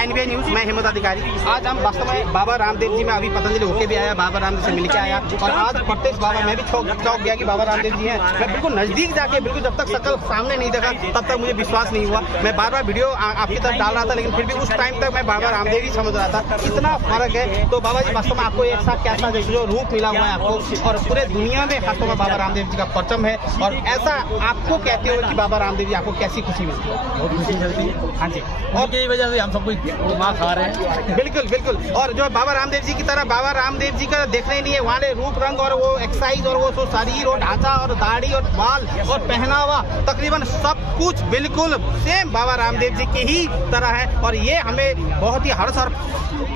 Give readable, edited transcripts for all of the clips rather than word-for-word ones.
NBI news, मैं हिम्मत अधिकारी। आज हम वास्तव में बाबा रामदेव जी में अभी पतंजलि होके भी आया, बाबा रामदेव से मिलके आया और आज प्रत्यक्ष बाबा मैं भी चौंक गया कि बाबा रामदेव जी हैं। मैं बिल्कुल नज़दीक जाके बिल्कुल जब तक शक्ल सामने नहीं देखा तब तक मुझे विश्वास नहीं हुआ। मैं बार बार वीडियो आपकी तरफ डाल रहा था लेकिन फिर भी उस टाइम तक मैं बाबा रामदेव ही समझ रहा था, इतना फर्क है। तो बाबा जी वास्तव में आपको एक साथ कैसा जो रूप मिला हुआ है आपको और पूरे दुनिया में खासतौर पर बाबा रामदेव जी का परचम है, और ऐसा आपको कहते हो कि बाबा रामदेव जी आपको कैसी खुशी मिलती है? बहुत खुशी मिलती है। हाँ जी, और यही वजह से हम सब कुछ माँ खा रहे हैं। बिल्कुल बिल्कुल। और जो बाबा रामदेव जी की तरह बाबा रामदेव जी का देखने ही नहीं है, वहाँ रूप रंग और वो एक्सरसाइज और वो शरीर और ढांचा और दाढ़ी और बाल और पहनावा तकरीबन सब कुछ बिल्कुल सेम बाबा रामदेव जी की ही तरह है। और ये हमें बहुत ही हर्ष और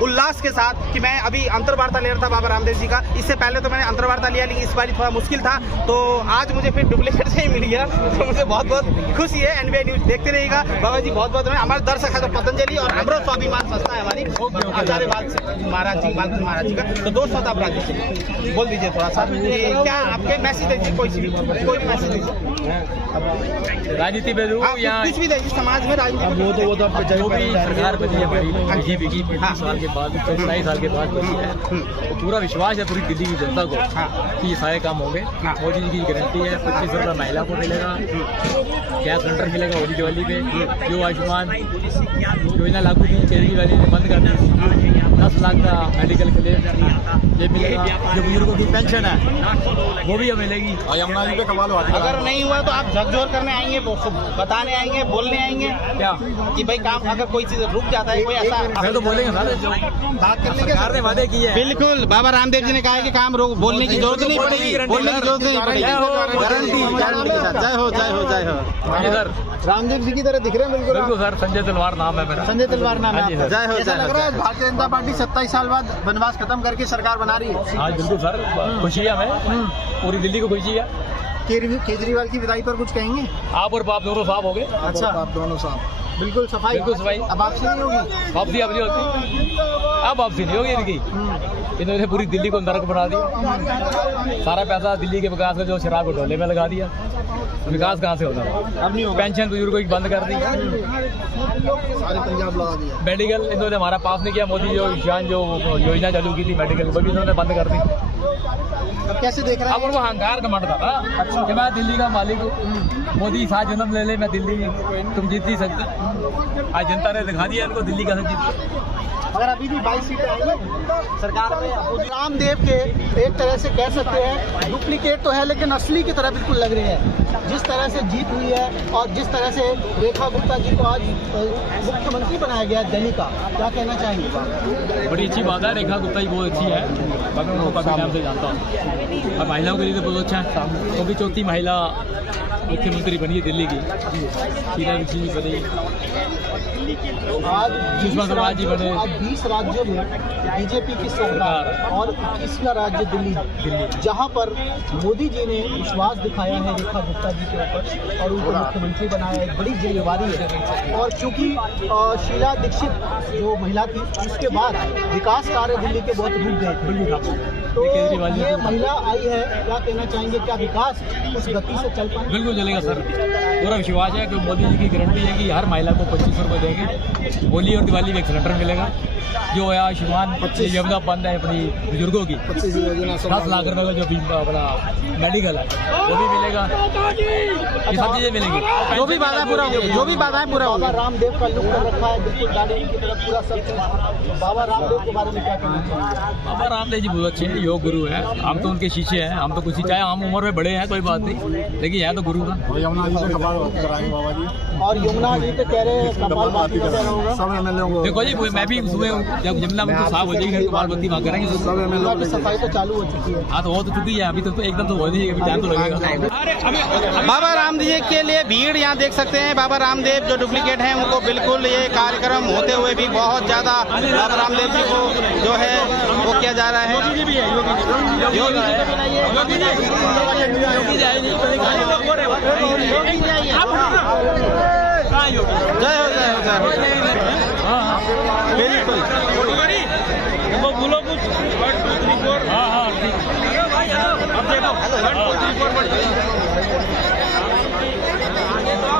उल्लास के साथ कि मैं अभी अंतर्वार्ता ले रहा था बाबा रामदेव जी का, इससे पहले तो मैंने अंतर्वार्ता लिया लेकिन इस बार थोड़ा मुश्किल था, तो आज मुझे फिर डुप्लीकेट से ही मिल गया, तो मुझे बहुत बहुत खुशी है। एनबीआई न्यूज़ देखते रहिएगा। बाबा जी बहुत बहुत हमारे दर्शक है तो पतंजलि और अमृत स्वाभिमान संस्था है हमारी आचार्य महाराज जी का, तो दो शब्द आप राज्य बोल दीजिए थोड़ा सा, क्या आपके मैसेज दीजिए, कोई भी मैसेज दीजिए राजनीति में कुछ भी दीजिए, समाज में राजनीति वो तो सरकार बनी है बीजेपी की 25 साल के बाद 27 साल के बाद बनी है, तो पूरा विश्वास है पूरी दिल्ली की जनता को कि ये सारे काम होंगे। मोदी जी की गारंटी है 25 रुपये महिला को मिलेगा, गैस सिलेंडर मिलेगा होली दिवाली पे, जो आयुष्मान योजना लागू थी केजरीवाल ने बंद कर दी, 10 लाख का मेडिकल क्लेम ये मिलेगा, जो बुजुर्गों की पेंशन है वो भी हमें मिलेगी। और यमुना जी पे कमाल हुआ, अगर नहीं हुआ तो आप झकझोर करने आएंगे, बताने आएंगे, बोलने आएंगे क्या कि भाई काम अगर कोई चीज रुक जाता है कोई ऐसा, मैं तो बोलेंगे सारे जो बात करने के सरकार ने वादे किए हैं। बिल्कुल बाबा रामदेव जी ने कहा है कि काम बोलने की जरूरत नहीं पड़ेगी, बोलने की जरूरत नहीं पड़ेगी, गारंटी के साथ। जय हो जय हो जय हो सर, रामदेव जी की तरह दिख रहे हैं बिल्कुल सर। संजय तलवार नाम है मेरा। संजय तलवार नाम है। जय हो ऐसा लग रहा है भारतीय जनता पार्टी 27 साल बाद वनवास खत्म करके सरकार बना रही है। हाँ बिल्कुल सर, खुशी है हमें, पूरी दिल्ली को खुशी है। केजरीवाल की विदाई पर कुछ कहेंगे? आप और बाप दोनों साफ हो गए। अच्छा, आप दोनों साफ, बिल्कुल सफाई। अब वापसी नहीं होगी? वापसी अब नहीं होती, अब वापसी नहीं होगी इनकी। इन्होंने पूरी दिल्ली को नरक बना दिया, सारा पैसा दिल्ली के विकास का जो शराब घोटाले में लगा दिया, विकास कहाँ से होता है? अब नहीं होगा। पेंशन बुजुर्गों की बंद कर दी, सारे पंजाब लगा दिया। मेडिकल इन्होंने हमारा पास नहीं किया, मोदी जो ईशान जो योजना चालू की थी मेडिकल वो भी इन्होंने बंद कर दी। अब कैसे देख रहे अब हैं? वो अहंकार का मंडता था कि मैं दिल्ली का मालिक हूँ, मोदी 7 जन्म ले ले मैं दिल्ली तुम जीत नहीं सकते। आज जनता ने दिखा दिया इनको दिल्ली का जीत। अगर अभी भी 22 सीटें आएंगी सरकार में, रामदेव के एक तरह से कह सकते हैं डुप्लीकेट तो है लेकिन असली की तरह बिल्कुल लग रही है। जिस तरह से जीत हुई है और जिस तरह से रेखा गुप्ता जी को आज मुख्यमंत्री बनाया गया दिल्ली का, क्या कहना चाहेंगे? बड़ी अच्छी बात है, रेखा गुप्ता जी बहुत अच्छी है, मैं उनको काफ़ी टाइम से जानता हूँ और महिलाओं के लिए तो बहुत अच्छा है। तो भी चौथी महिला मुख्यमंत्री बनी है दिल्ली की, शीला दीक्षित जी बनी, आज सुषमा स्वराज जी बने। 20 राज्यों में बीजेपी की सरकार और 21वां राज्य दिल्ली, जहां पर मोदी जी ने विश्वास दिखाया है रेखा गुप्ता जी के ऊपर और उनको मुख्यमंत्री बनाया, एक बड़ी जिम्मेवारी है। और चूंकि शीला दीक्षित जो महिला थी उसके बाद विकास कार्य दिल्ली के बहुत रुक गए थे, तो ये महिला आई है, क्या कहना चाहेंगे, क्या विकास उस गति से चल पाए? बिल्कुल चलेगा सर, पूरा विश्वास है कि मोदी जी की गारंटी है कि हर महिला को 25 रुपये देंगे, होली और दिवाली में एक सिलेंडर मिलेगा, जो है आयुष्मान योजना बंद है अपनी बुजुर्गों की 10 लाख रुपए का जो भी अपना मेडिकल है वो भी मिलेगा, ये सब चीजें मिलेंगी, जो भी बाधा पूरा होगी, जो भी बाधाएं पूरा होगी। बाबा रामदेव का लुक कर रखा है बिल्कुल दाढ़ी की तरफ पूरा सब। बाबा रामदेव के बारे में क्या कहना चाहिए? बाबा रामदेव जी बहुत अच्छे हैं, योग गुरु है, हम तो उनके शिष्य हैं, हम तो कुछ चाहे हम उम्र में बड़े हैं कोई बात नहीं, लेकिन है तो गुरु का। यमुना जी से कपाल कराएंगे बाबा जी, और यमुना जी तो कह रहे हैं कपाल बाती का होगा। देखो जी मैं भी सुबह जब यमुना में साफ हो जाएगी कपाल बत्ती वहाँ करेंगे, सफाई तो चालू हो चुकी है। हाँ तो हो तो चुकी है, अभी तो एकदम तो हो नहीं, अभी टाइम तो लगेगा। बाबा रामदेव के लिए भीड़ यहाँ देख सकते हैं। बाबा रामदेव जो डुप्लीकेट हैं उनको बिल्कुल ये कार्यक्रम होते हुए भी बहुत ज़्यादा बाबा रामदेव जी को जो है वो किया जा रहा है। जय हो जय हो जय हो, बिल्कुल बोलो कुछ। हाँ हाँ ठीक।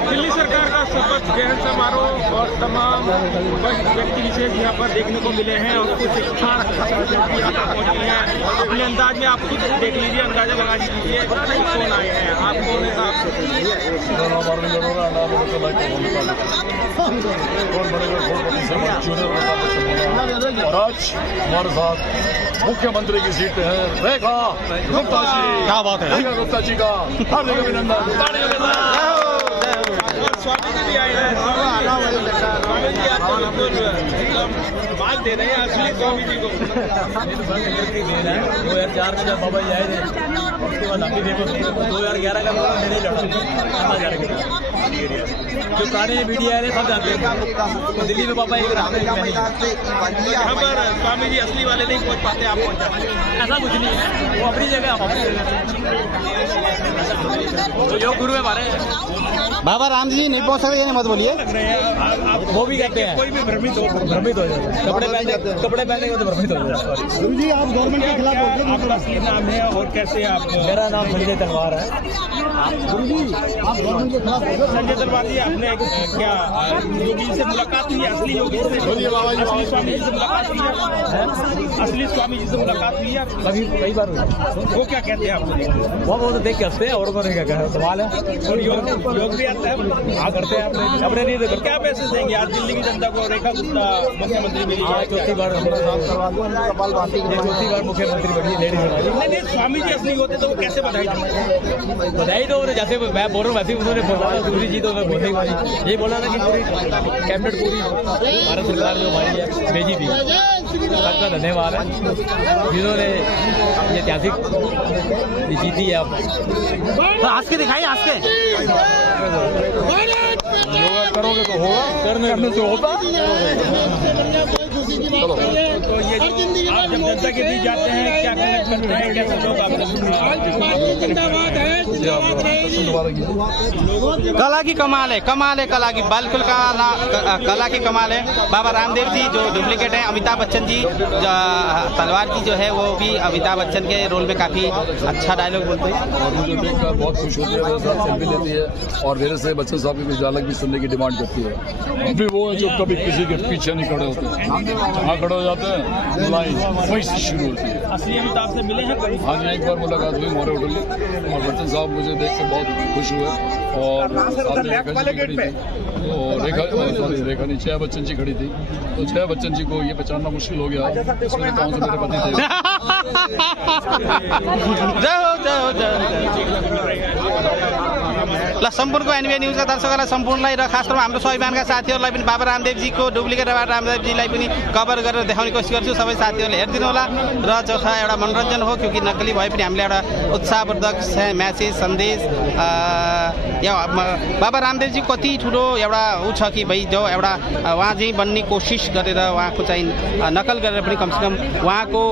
दिल्ली सरकार का शपथ ग्रहण समारोह और तमाम व्यक्ति विशेष यहाँ पर देखने को मिले हैं और कुछ पहुंची हैं। अपने अंदाज में आप खुद देख लीजिए, अंदाजा लगा लीजिए कौन आए हैं। आप कौन है साहब? और आज हमारे साथ मुख्यमंत्री की सीट है रेखा गुप्ता जी। क्या बात है? रेखा गुप्ता जी का हार्दिक अभिनंदन। स्वामी जी भी आए हैं। स्वामी जी आपको बिल्कुल बात दे रहे हैं असली स्वामी जी को। 2004 में जब बाबा जी आए थे, उसके बाद अभी देखो 2011 का मैंने लड़ा जो पुराने मीडिया है सब जानते हैं। तो दिल्ली में पापा एक रहते हैं, यहाँ पर स्वामी जी असली वाले नहीं पहुँच पाते, आप पहुँच जाते हैं। ऐसा कुछ नहीं है, वो अपनी जगह हम अपनी जगह। तो योग गुरु है हमारे, बाबा राम जी नहीं पहुंच सकते, ये मत बोलिए। वो भी कहते हैं, कोई भी भ्रमित हो जाता है। कपड़े पहने को तो भ्रमित हो जाता है। गुरु जी आप गवर्नमेंट के खिलाफ बोलते हैं। आपका असली नाम है और कैसे आप? मेरा नाम संजय तलवार है। गुरु जी आप गवर्नमेंट के खिलाफ बोलते हैं। संजय तलवार जी, आपने क्या योगी से मुलाकात हुई है? असली योगी से, असली स्वामी जी से मुलाकात हुई है? असली स्वामी जी से मुलाकात हुई है? कभी कई बार हुई। वो क्या कहते हैं आपको? वो तो देख के हंसते हैं, और को नहीं क्या सवाल है। और योग भी आता है? हाँ करते हैं, अपने नहीं तो क्या मैसेज देंगे आज दिल्ली की जनता को? रेखा गुप्ता मुख्यमंत्री मिली है, चौथी बार मुख्यमंत्री बनी, लेडीज हमारी। नहीं, स्वामी जी असली होते तो वो कैसे बधाई देंगे? बधाई तो जैसे मैं बोल रहा हूँ वैसे ही उन्होंने बोला था। दूसरी चीज तो मैं बोलने वाली यही बोला था कि पूरी कैबिनेट पूरी भारत सरकार जो हमारी है भेजी थी, सबका धन्यवाद है जिन्होंने ये ऐतिहासिक जीती है। आप हंस के दिखाइए, हंस के। योगा करोगे तो होगा, करने से होता। चलो, तो ये आप जब जनता के बीच जाते हैं क्या कनेक्ट करते हैं, कैसे लोग कला की कमाल है, कमाल है कला की, बिल्कुल कला की कमाल है। बाबा रामदेव जी जो डुप्लीकेट हैं, अमिताभ बच्चन जी तलवार जी जो है वो भी अमिताभ बच्चन के रोल में काफी अच्छा डायलॉग बोलते हैं। और मुझे देखकर बहुत खुश होती है, मेरे साथ सेल्फी लेती है और मेरे से बच्चन साहब की कुछ डायलॉग भी सुनने की डिमांड करती है। अभी वो है जो कभी किसी के पीछे नहीं खड़े होते, जहाँ खड़े हो जाते हैं लाइन वहीं से शुरू होती है। असली अमिताभ से मिले हैं कभी? हाँ जी, एक बार मुलाकात हुई मोरे होटल में और बच्चन साहब मुझे देख के बहुत खुश हुए और साथ में रेखा जी खड़ी थी, तो रेखा नहीं जया बच्चन जी खड़ी थी, तो जया बच्चन जी को ये पहचानना मुश्किल हो गया। इसमें कौन से मेरे पति थे। ल सम्पूर्णको एनबीए न्युजका दर्शकहरूलाई सम्पूर्णलाई र खास तौरमा हाम्रो स्वाभिमानका साथीहरूलाई पनि बाबा रामदेवजीको डुप्लिकेट बाबा रामदेवजीलाई पनि कभर गरेर देखाउने कोसिस गर्छु। सबै साथीहरूले हेरिदिनु होला र चौथा एउटा मनोरञ्जन हो, क्योंकि नक्कली भए पनि हामीले एउटा उत्साहवर्धक म्यासेज सन्देश बाबा रामदेवजी कति ठुलो एउटा ऊ छ कि भाइ जो एउटा उहाँ चाहिँ बन्ने कोसिस गरेर उहाँको चाहिँ नकल गरेर पनि कमसेकम उहाँको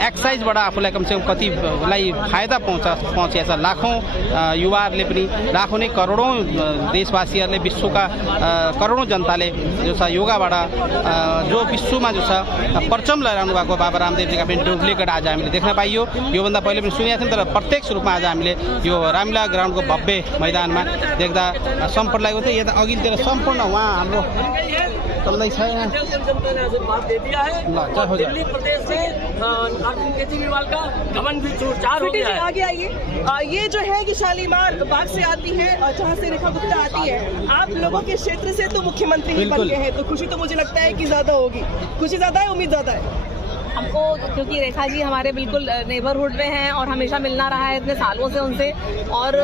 एक्सर्साइजबाट आफूलाई कमसेकम कतिलाई फाइदा पहुँचेछ। लाखौँ युवाहरूले पनि लाखौँ नै करोडौँ देशवासीहरूले विश्वका करोडौँ जनताले जो छ योगाबाट जो विश्वमा जो छ परचम लहराउनु भएको बाबा रामदेवजीका पनि डुप्लिकेट आज हामीले देख्न पाइयो। योभन्दा पहिले पनि सुनेका थियौँ, तर प्रत्यक्ष रूपमा आज हामीले यो रामलीला ग्राउन्डको भव्य मैदानमा देख्दा सम्पूर्ण लागेको थियो। यहाँ अघिल्तिर सम्पूर्ण उहाँ हाम्रो चल्दैछ। दिल्ली प्रदेश से अरविंद केजरीवाल का गमन भी चूर-चार हो गया है। आगे आइए, ये जो है कि शालीमार बाग से आती है और जहाँ से रेखा गुप्ता आती है, आप लोगों के क्षेत्र से तो मुख्यमंत्री ही बन गए हैं, तो खुशी तो मुझे लगता है कि ज्यादा होगी। खुशी ज्यादा है, उम्मीद ज्यादा है हमको, क्योंकि रेखा जी हमारे बिल्कुल नेबरहुड में हैं और हमेशा मिलना रहा है इतने सालों से उनसे, और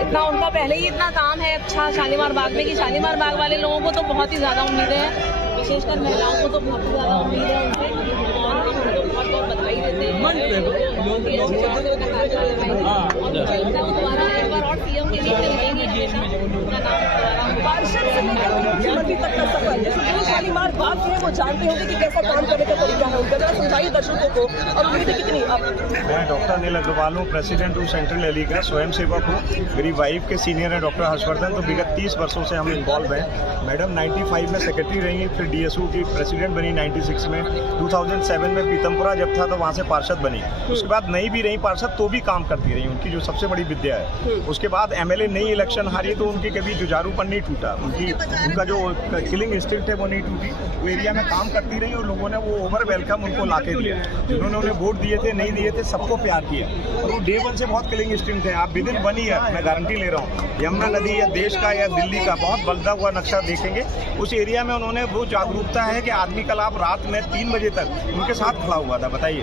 इतना उनका पहले ही इतना काम है अच्छा शालीमार बाग में कि शालीमार बाग वाले लोगों को तो बहुत ही ज़्यादा उम्मीदें हैं, विशेषकर महिलाओं को तो बहुत ही ज़्यादा उम्मीद है उनसे, और हम उनको बहुत बहुत बधाई देते हैं। बार और सीएम के लिए रहेंगे हमेशा अपना नाम दोबारा। पार्षद से लेकर मुख्यमंत्री तक का सफर, जैसे जो शालीमार बाग है वो जानते होंगे कि कैसा काम करने का तरीका है उनका, जरा समझाइए दर्शकों को। और उम्मीद कितनी आप? मैं डॉक्टर अनिल अग्रवाल हूँ, प्रेसिडेंट हूँ सेंट्रल दिल्ली का, स्वयं सेवक हूँ। मेरी वाइफ के सीनियर है डॉक्टर हर्षवर्धन, तो विगत 30 वर्षों से हम इन्वॉल्व हैं। मैडम 95 में सेक्रेटरी रही, फिर डीएसयू की प्रेसिडेंट बनी 96 में, 2007 में पीतमपुरा जब था तो वहाँ से पार्षद बनी। उसके बाद नहीं भी रही पार्षद तो भी काम करती रही, उनकी जो सबसे बड़ी विद्या है। उसके बाद एमएलए नई इलेक्शन हारी तो उनकी कभी जुझारूपन नहीं टूटा, उनका जो किलिंग इंस्टिंक्ट है वो नहीं टूटी। वो एरिया में काम करती रही और लोगों ने वो ओवर वेलकम उनको लाके दिया। जिन्होंने उन्हें वोट दिए थे नहीं दिए थे, सबको प्यार किया और वो डे वन से बहुत किलिंग इंस्टिंक्ट है। आप विदिन 1 ईयर, मैं गारंटी ले रहा हूँ, यमुना नदी या देश का या दिल्ली का बहुत बदला हुआ नक्शा देखेंगे। उस एरिया में उन्होंने वो जागरूकता है कि आदमी कल आप रात में 3 बजे तक उनके साथ खड़ा हुआ था, बताइए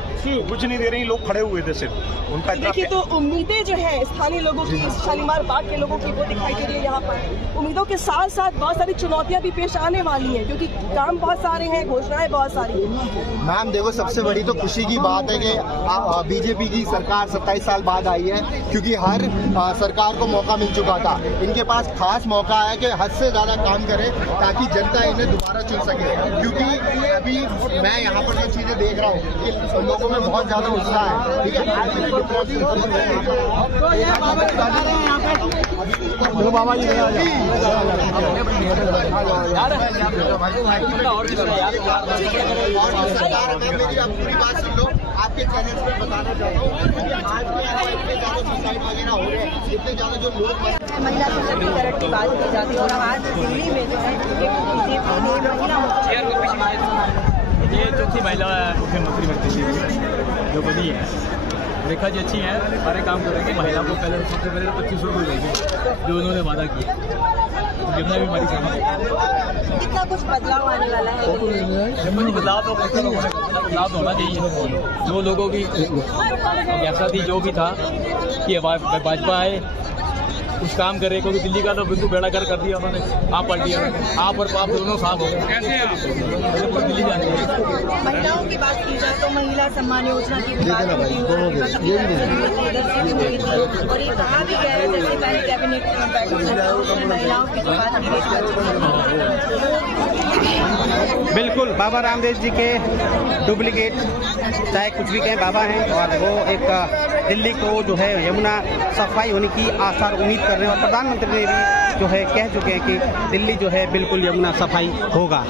कुछ नहीं दे रही, लोग खड़े हुए थे सिर्फ उनका। देखिए तो उम्मीदें जो है स्थानीय लोगों की, शालीमार बाग के लोगों की वो दिखाई दे रही है यहाँ पर। उम्मीदों के साथ साथ बहुत सारी चुनौतियां भी पेश आने वाली हैं, क्योंकि काम बहुत सारे हैं, घोषणाएं बहुत सारी हैं। मैम देखो, सबसे बड़ी तो खुशी की बात है कि बीजेपी की सरकार 27 साल बाद आई है, क्योंकि हर सरकार को मौका मिल चुका था। इनके पास खास मौका है कि हद से ज़्यादा काम करे ताकि जनता इन्हें दोबारा चुन सके। क्योंकि अभी मैं यहाँ पर जो चीज़ें देख रहा हूँ कि लोगों में बहुत ज़्यादा उत्साह है, ठीक है। बाबा जी पूरी बात सुन लो, आपके चैनल पे बताना चाहूँगा इतने ज़्यादा जो लोग महिला सशक्तिकरण की बात की जाती है और आज दिल्ली में जो है बीजेपी ने महिला ये चौथी महिला मुख्यमंत्री बनती थी जो बनी है। रेखा जी अच्छी है, सारे काम करेंगे। महिला को पहले सबसे पहले 2500 रुपये देंगे जो उन्होंने वादा किया। यमुना भी हमारी सहमत कितना कुछ बदलाव आने वाला है। बदलाव तो बदलाव होना चाहिए। जो लोगों की ऐसा थी जो भी था कि भाजपा आए कुछ काम करे, क्योंकि दिल्ली का तो बिल्कुल बेड़ा कर दिया उन्होंने। आप पार्टी आप और आप दोनों साफ हो गए। दिल्ली जाने महिलाओं की बात की जाए तो महिला सम्मान योजना की भी बात होती है और ये कहा भी गया है, जैसे पहले कैबिनेट बैठक महिलाओं की बात बिल्कुल बाबा रामदेव जी के डुप्लीकेट चाहे कुछ भी कहें बाबा हैं, और वो एक दिल्ली को जो है यमुना सफाई होने की आसार उम्मीद कर रहे हैं। और प्रधानमंत्री ने भी जो है कह चुके हैं कि दिल्ली जो है बिल्कुल यमुना सफाई होगा।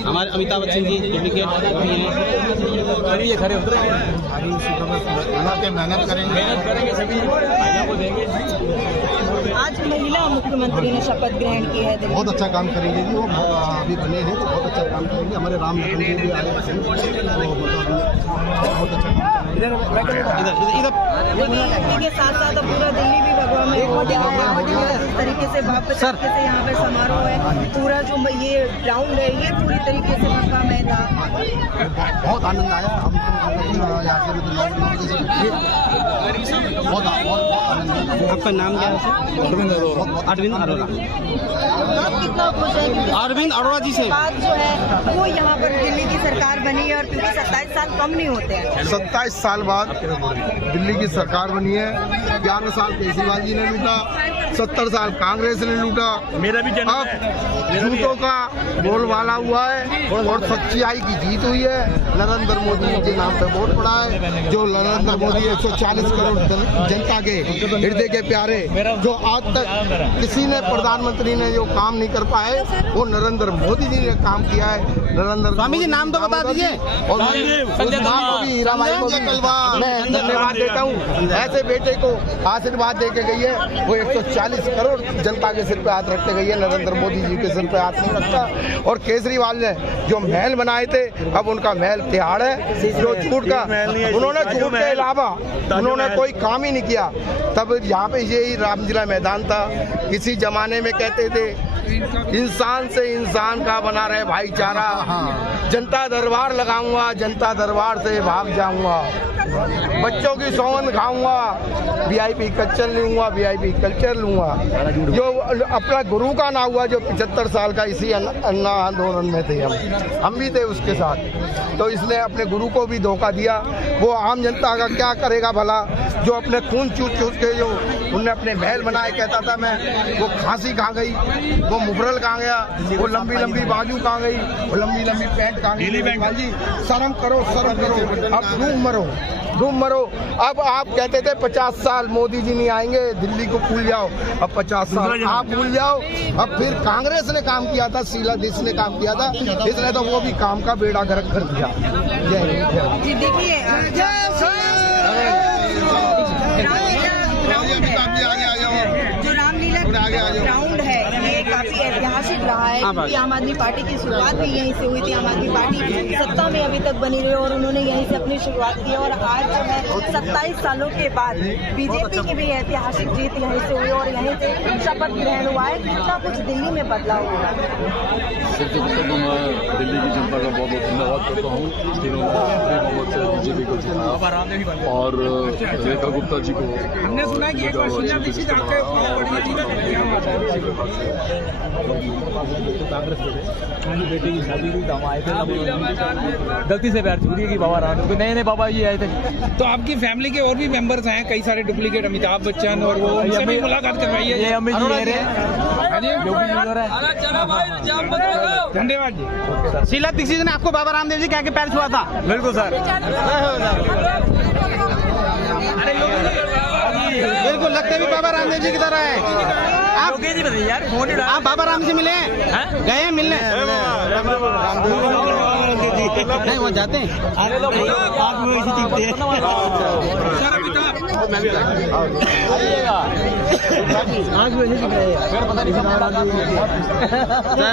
हमारे अमिताभ बच्चन जी डुप्लीकेट भी हैं, खड़े उतरेंगे, मेहनत करेंगे सभी महिला को देंगे। आज महिला मुख्यमंत्री ने शपथ ग्रहण की है। बहुत अच्छा काम करेंगे जी, वो अभी बने हैं तो बहुत अच्छा काम करेंगे। हमारे राम लखन जी भी आए हैं, बहुत अच्छा काम के साथ साथ अब पूरा दिल्ली भी भगवा में इस तरीके से वापस तरीके से यहाँ पे समारोह है। पूरा जो ये ग्राउंड है ये पूरी तरीके से भगवा में था। बहुत आनंद आया। हम बहुत आनंद। आपका नाम क्या है? अरविंद अरोड़ा। आप कितना खुश है? अरविंद अरोड़ा जी से बात जो है वो यहाँ पर दिल्ली की सरकार बनी है, और क्योंकि 27 साल कम नहीं होते हैं। 27 साल बाद दिल्ली की सरकार बनी है। 11 साल केजरीवाल जी ने लूटा, 70 साल कांग्रेस ने लूटा। मेरा भी जन्म अब झूठों का बोलबाला हुआ है और सच्चाई की जीत हुई है। नरेंद्र मोदी के नाम पे वोट पड़ा है। जो नरेंद्र मोदी 140 करोड़ जनता के हृदय के प्यारे, जो आज तक किसी ने प्रधानमंत्री ने जो काम नहीं कर पाए वो नरेंद्र मोदी जी ने काम किया है। नरेंद्र स्वामी जी नाम तो बता दीजिए। और हीराबाई को भी मैं धन्यवाद देता हूँ। ऐसे बेटे को आशीर्वाद दे के गई है। वो 140 करोड़ जनता के सिर पे हाथ रखते गई है, नरेंद्र मोदी जी के सिर पे हाथ नहीं रखता। और केजरीवाल ने जो महल बनाए थे अब उनका महल तिहाड़ है। जो झूठ का उन्होंने झूठ के अलावा उन्होंने कोई काम ही नहीं किया। तब यहाँ पे यही रामलीला मैदान था। किसी जमाने में कहते थे इंसान से इंसान का बना रहे भाईचारा, जनता दरबार लगाऊंगा, जनता दरबार से भाग जाऊंगा। बच्चों की सौगंध खाऊंगा, VIP कल्चर लूंगा, VIP कल्चर लूंगा। जो अपना गुरु का ना हुआ, जो 75 साल का इसी अन्ना आंदोलन में थे, हम भी थे उसके साथ, तो इसने अपने गुरु को भी धोखा दिया। वो आम जनता का क्या करेगा भला, जो अपने खून चूस के जो उनने अपने महल बनाए, कहता था मैं, वो खांसी कहाँ गई, वो मुफरल कहाँ गया, वो लंबी लंबी बाजू कहाँ गई, वो लंबी लंबी पैंट कहाँ गई। जी शर्म करो, शर्म करो, अब डूब मरो। अब आप कहते थे 50 साल मोदी जी नहीं आएंगे, दिल्ली को भूल जाओ, अब 50 साल आप भूल जाओ। अब फिर कांग्रेस ने काम किया था, शीला दीक्षित ने काम किया था, इसने तो वो भी काम का बेड़ा गर्क कर दिया। जय हिंद। जी देखिए जो रामलीला ग्राउंड है ये काफी ऐतिहासिक रहा है, क्योंकि आम आदमी पार्टी की शुरुआत भी यहीं से हुई थी। आम आदमी पार्टी सत्ता में अभी तक बनी रही और उन्होंने यहीं से अपनी शुरुआत की, और आज जो है 27 सालों के बाद बीजेपी की भी ऐतिहासिक जीत यहीं से हुई और यहीं से शपथ ग्रहण हुआ है। कितना कुछ दिल्ली में बदलाव हुआ। सबसे पहले तो मैं दिल्ली की जनता का बहुत बहुत धन्यवाद करता हूँ, जिन्होंने बहुमत से बीजेपी को जिताया, और रेखा गुप्ता जी को। हमने सुना कि कांग्रेस बेटे की शादी हुई, हम आए थे, गलती से पैर छूटी कि बाबा राम, नए बाबा जी आए थे। तो आपकी फैमिली के और भी मेंबर्स हैं, कई सारे डुप्लीकेट, अमिताभ बच्चन और वो, उनसे भी मुलाकात करवाइए। ये अमित जी रहे हैं, धन्यवाद जी। शीला दीक्षित ने आपको बाबा रामदेव जी कह के पैर छुआ था? बिल्कुल सर, बिल्कुल लगते भी बाबा रामदेव जी की तरह है। आप यार आप बाबा राम से मिले हैं? गए हैं मिलने? नहीं वहाँ जाते हैं। पता नहीं